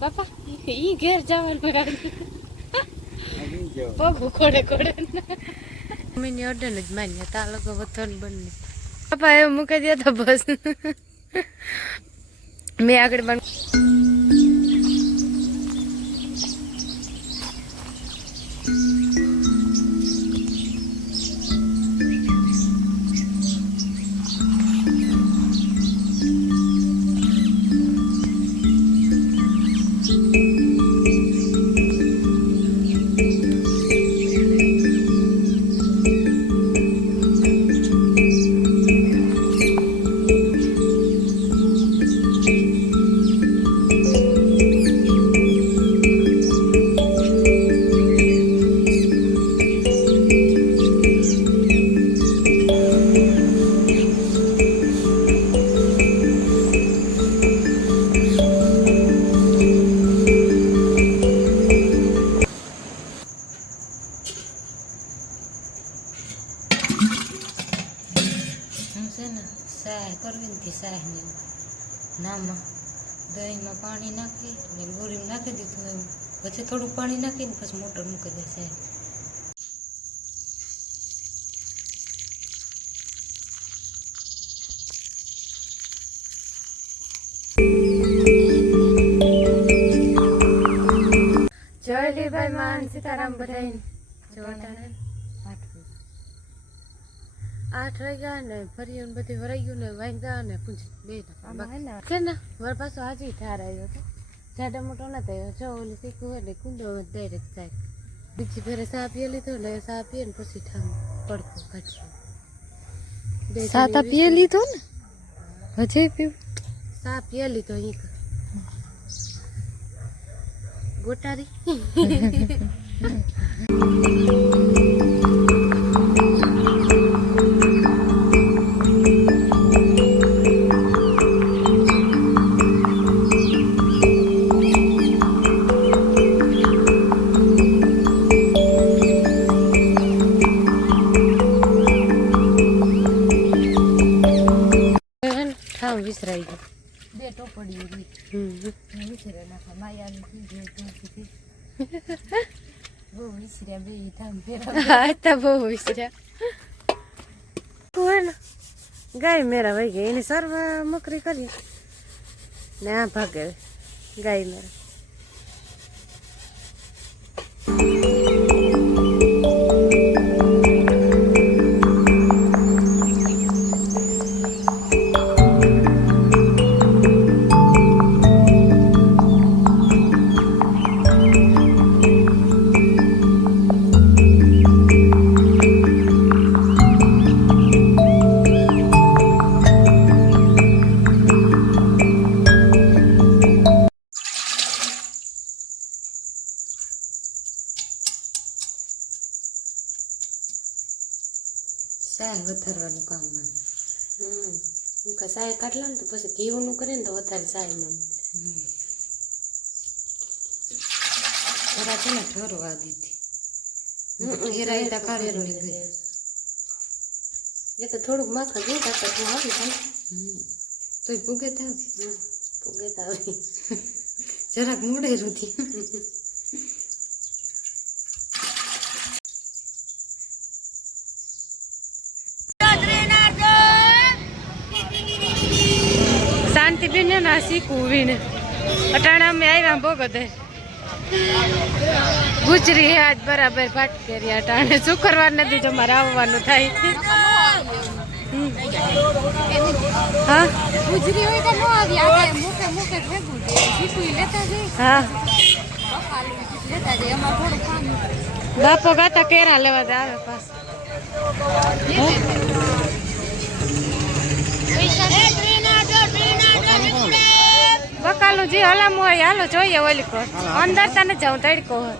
બાપા ઈ ઘેર જવાનું પગ કોડે કોડે મમ્મીની ઓર્ડર જ માન્ય તા લોકો વથન બને બાપા એવું મૂકી દે તો બસ મેં આગળ બન દહીંમાં પાણી નાખી ને ગોરીમાં નાખી દીધું એવું પછી થોડું પાણી નાખીને પછી મોટર મૂકી દેશે જય લીભાઈ માન સીતારામ બધાઈ જોવાના 8 વાગ્યા ને ફરી બધી વરાઈ ગયું ને વાગ્યા ને પૂછી બે છે ને વર પાછો હાજી ઠાર આવ્યો હતો જાડા મોટો ન થયો જો ઓલી શીખવું એટલે કુંડો ડાયરેક્ટ જાય બીજી ફેરે સા પીએ લીધો ને સા પીએ ને પછી ઠામ પડતો કાઢ્યો સા પીએ લીધો ને હજે પીવું સા પીએ લીધો અહીં ગોટારી વિસરાઈ ગયું બે ટોપડી વિસરે નાખા માયાની બહુ વિસર્યા બે ધામ ફેરા બહુ વિસર્યા ગાય મેરા વહી ગઈ એની સર્વ મકરી કરી ને આ ભાગે ગાય મેરા સાય વધારવાનું કામ માં સાય કાઢલા ને તો પછી ઘીનું કરે ને તો વધારે સાય માં છે ને ઠરવા દીધી હેરાઈ કારેરો નીકળે એ તો થોડુંક માખણ જો કાકા તું આવી થાય તો ભૂગે થાવ ભૂગે થાવ જરાક મોડે રૂધી શાંતિ બેન ના શીખવું વીને અટાણા અમે આવ્યા ભોગતે ગુજરી આજ બરાબર ભાટ કરી અટાણે શુક્રવાર નથી જો મારે આવવાનું થાય હા ગુજરી હોય તો ન આવી આગળ મુકે મુકે ભેગું દે શીખવી લેતા જઈ હા લેતા જઈ અમાર થોડું કામ બાપો ગાતા કેરા લેવા દે આવે પાસ બકાલું જી હલામ હોય હાલો જોઈએ ઓલી કોર અંદર તને જાઉં તડકો હોય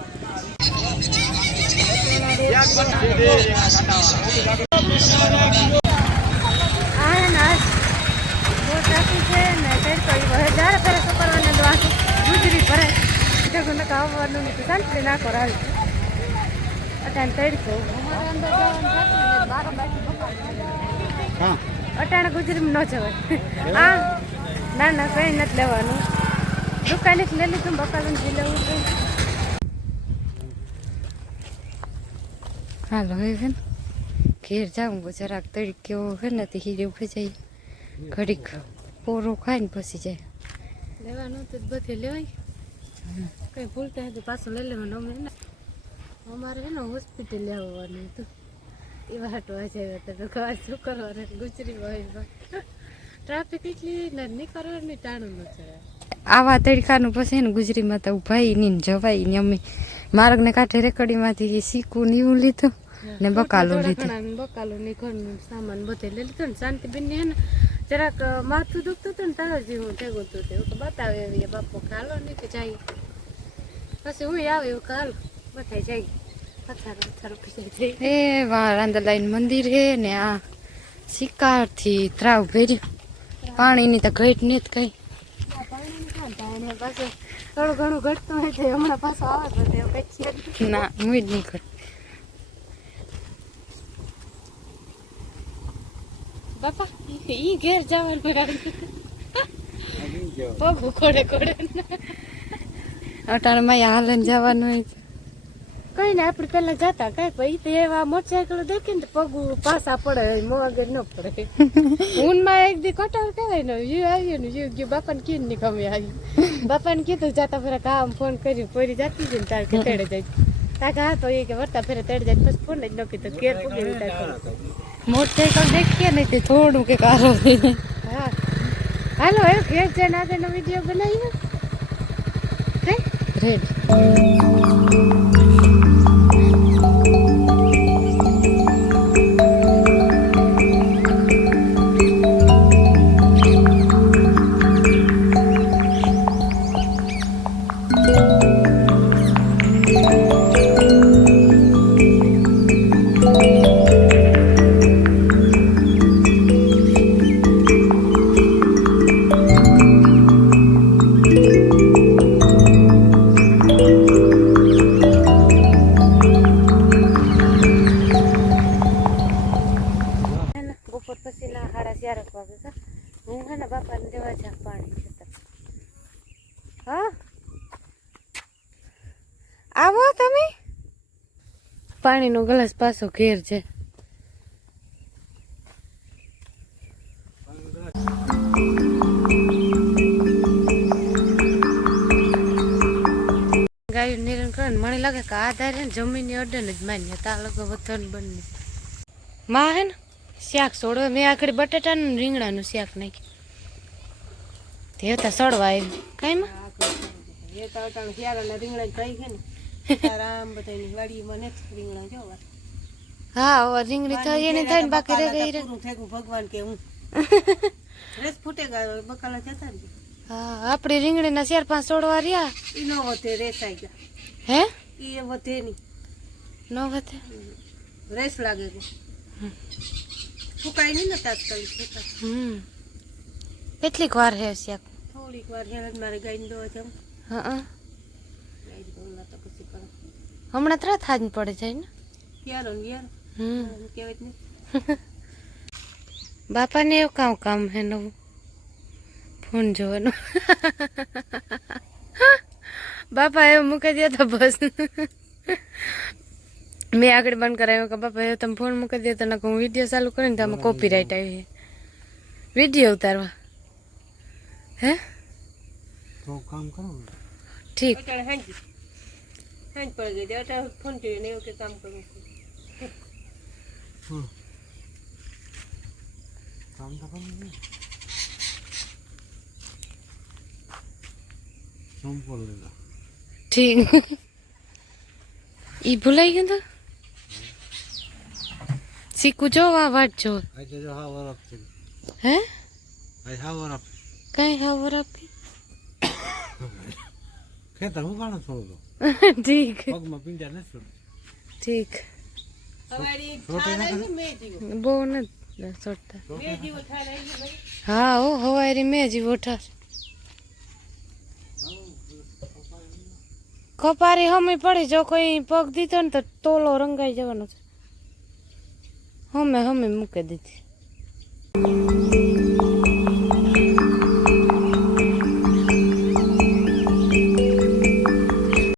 ગુજરી ભરે આવવાનું શાંતિ ના કરાવી અટાણે તડકો અટાણે ગુજરી ન જવાય હા ના ના કઈ નથી લેવાનું દુકાનેથી લઈ લીધું બકાલું લેવું છે. હાલો હવે ને ઘેર જાઉં જરાક તડકે હે ને તે હીરે ઉભી જાય ઘડીક પોરો ખાઈને પછી જાય લેવાનું તો બધે લેવાય કઈ ભૂલતા હોય તો પાછું લઈ લેવાનું અમે ને અમારે છે ને હોસ્પિટલ આવવાનું હતું એવા હટવા જાય તો શું કરવાનું ગુજરીમાં ટ્રાફિક એટલી નહીં કરવાની ટાણું ન છે આવા તડકાનું પછી ને ગુજરીમાં તો ઉભાઈ ની જવાય ને અમે માર્ગને કાંઠે રેકડીમાંથી શીખું ને એવું લીધું ને બકાલું લીધું બકાલું ને ઘરનું સામાન બધે લઈ લીધું ને શાંતિબેન ને જરાક માથું દુખતું હતું ને તારા જેવું ભેગું હતું એવું તો બતાવે એવી બાપો ખાલો નહીં કે જાય પછી હું આવે એવું ખાલ બતાવી જાય એ રાંદલાઈન મંદિર હે ને આ શિકારથી ત્રાવ ભર્યું પાણીની તો ઘટ નહીં કઈ પાછું થોડું ઘણું ઘટતું હોય તો હમણાં પાછું આવે તો ના હું જ નહીં કર બાપા ઈ ઘેર જવાનું પગ કોડે કોડે અટાણમાં હાલન જવાનું હોય કઈ ને આપણે પેલા જતા કઈ પછી તો એવા મોટરસાયકલ દેખે ને પગ પાછા પડે મોં આગળ ન પડે ઊનમાં એક દી કટાર કહેવાય ને યુ આવ્યું ને યુ ગયું બાપાને કીધું ને ગમે આવ્યું બાપાને કીધું જાતા ફેરા કામ ફોન કર્યું પોરી જાતી જ ને તાર કે તેડે જાય તાકા હા તો એ કે વર્તા ફેરે તેડે જાય પછી ફોન જ ન કીધું ઘેર પગી મોટરસાયકલ દેખીએ ને તે થોડું કે કારો હા હાલો એ ઘેર જઈને આગળનો વિડીયો બનાવ્યો રેડ હું હે ને બાપાને દેવા જા પાણી હા આવો તમે પાણીનો ગ્લાસ પાછો ઘેર છે ગાયું નિરણ કરે મને લાગે કે આધાર હે ને જમીનની અડન જ માન્ય તા લોકો વથન બંને માં હે ને શાક છોડો મેં આખડી બટાટાનું રીંગણાનું શાક નાખ્યું તે હતા સડવા આવ્યું કઈ માં હા રીંગણી થઈ એને થાય ને બાકી રહી ભગવાન કે હું રસ ફૂટેગા બકાલા જતા હા આપડી રીંગણીના 4-5 છોડવા રહ્યા ઈ નો વધે રેસાઈ ગયા હે ઈ વધે નહીં નો વધે રેસ લાગે છે ફૂકાય નહીં ને તાત્કાલિક કેટલીક વાર હે શાક થોડીક વાર હે મારે ગાઈને દો જમ હા હમણાં ત્રા થાજ પડે જાય ને યારો કેવાય ને બાપાને એવું કામ હે નવું ફોન જોવાનું બાપા એવું મૂકી દે તો બસ મેં આગળ બંધ કરાવ્યો કે બાપા એવું તમે ફોન મૂકી દે તો ના હું વિડીયો ચાલુ કરીને તો આમાં કોપીરાઇટ આવી વિડીયો ઉતારવા હે તો કામ કરો ઠીક હેંજ પડી ગઈ એટલે ફોન જોઈને એવું કે કામ કરું કામ તો કરું સંપૂર્ણ લેલા ઠીક ઈ ભૂલાઈ ગયું તો શીખું જો વાત જો હે કઈ હાવર આપી ખેતર હું કાણે છોડો ઠીક પગમાં પિંડા ન છોડ ઠીક બહુ નથી છોડતા હા ઓ હવારી મેં જીવો ઠાર કપારી હમી પડી જો કોઈ પગ દીધો ને તો તોલો રંગાઈ જવાનો છે હમે મૂકી દીધી